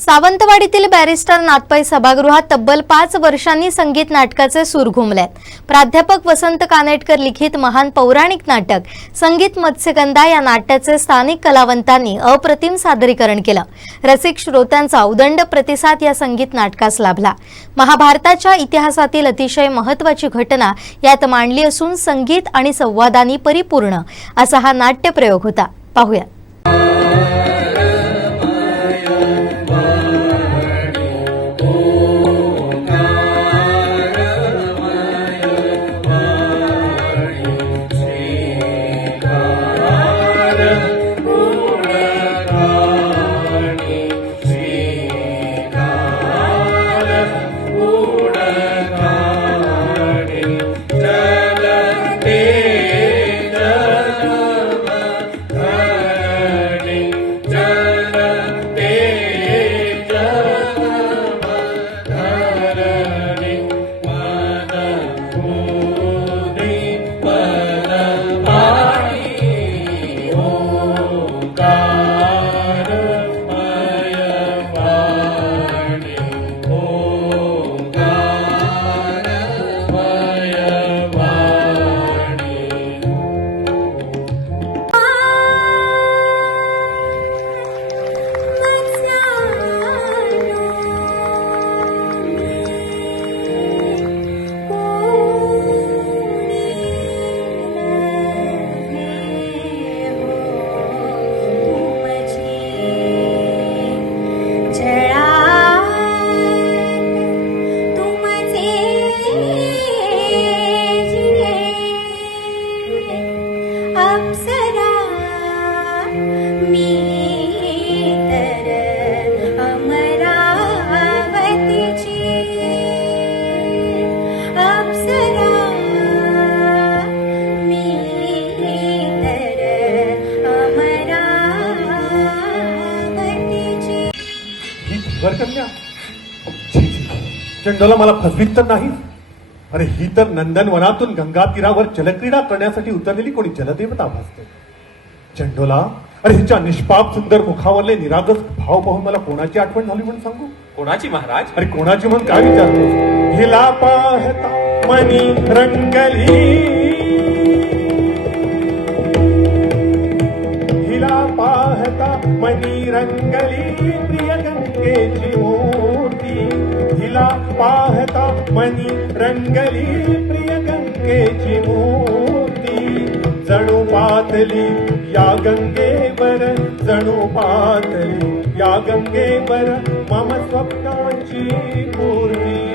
सावंतवाडीतील barrister नाथपाई सभागृहात तब्बल पाच वर्षांनी संगीत नाटकाचे सूर घुमलेत प्राध्यापक वसंत कानेटकर लिखित महान पौराणिक नाटक संगीत मत्स्यगंधा या नाट्याचे स्थानिक कलावंतांनी अप्रतिम सादरीकरण केलं. रसिक श्रोत्यांचा उदंड प्रतिसाद या संगीत नाटकास लाभला. महाभारताच्या इतिहासातील अतिशय महत्वाची घटना यात मांडली असून संगीत आणि संवादानी परिपूर्ण असा हा नाट्यप्रयोग होता. पाहूया. चंडोला मला फसवीत तर नाही. अरे ही तर नंदनवनातून गंगा तीरावर जलक्रीडा करण्यासाठी उतरलेली कोणी जलदेवता भासते. चंडोला अरे हिच्या निष्पाप सुंदर मुखावरले निरागस भाव पाहून मला कोणाची आठवण झाली म्हणून सांगू? कोणाची महाराज? अरे कोणाची म्हणून काय विचारतो हिला पाहता मनी रंगली. हिला पाहता मनी रंगली. मनी रंगली प्रिय गंगेची मूर्ती. जणू पातली या गंगेवर जणू पातली या गंगेवर मम स्वप्नाची पूर्वी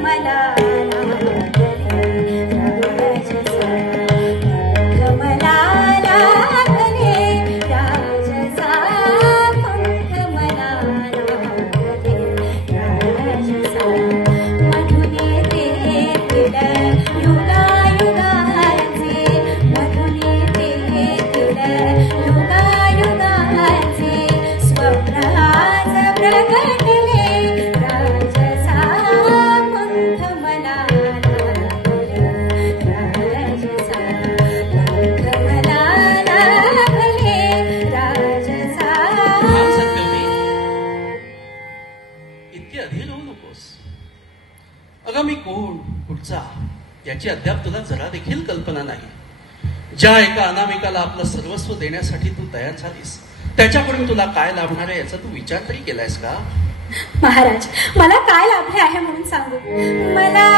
my love. याची अद्याप तुला जरा देखील कल्पना नाही. ज्या एका अनामिकाला आपलं सर्वस्व देण्यासाठी तू तयार झालीस त्याच्याकडून तुला काय लाभणार आहे याचा तू विचार तरी केलायस का? महाराज मला काय लाभले आहे म्हणून सांगू? मला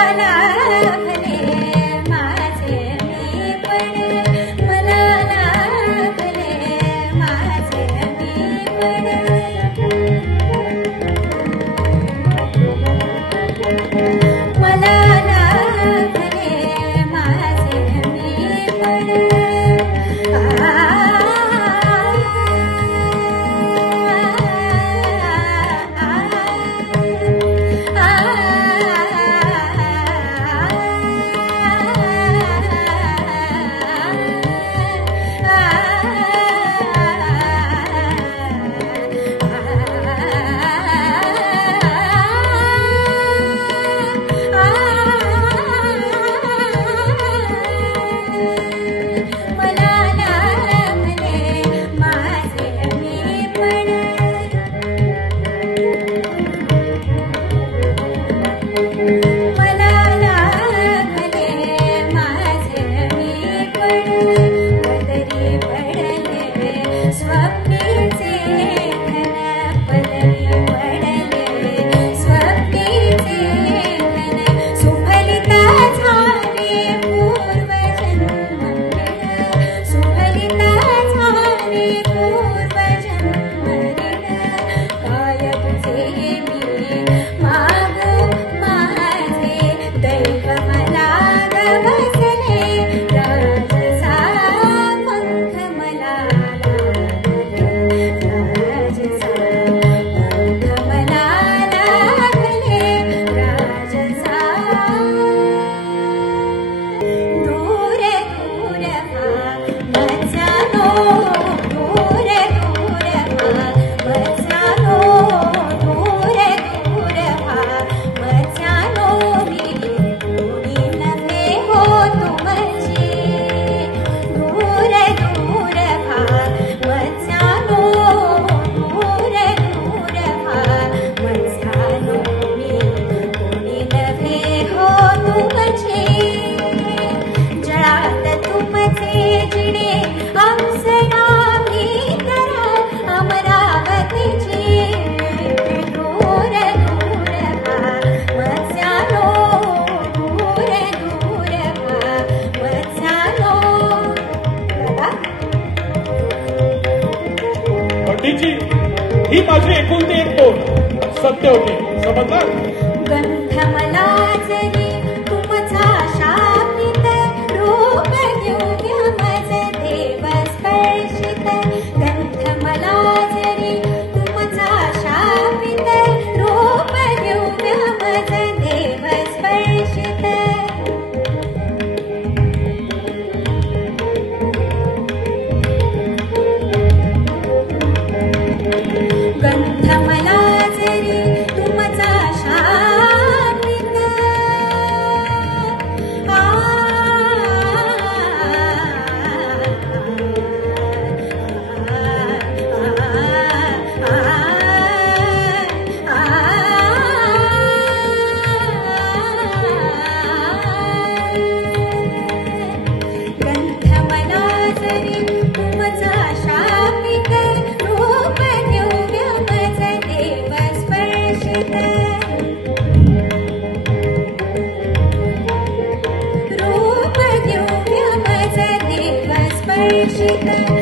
सत्य होती समजलं? you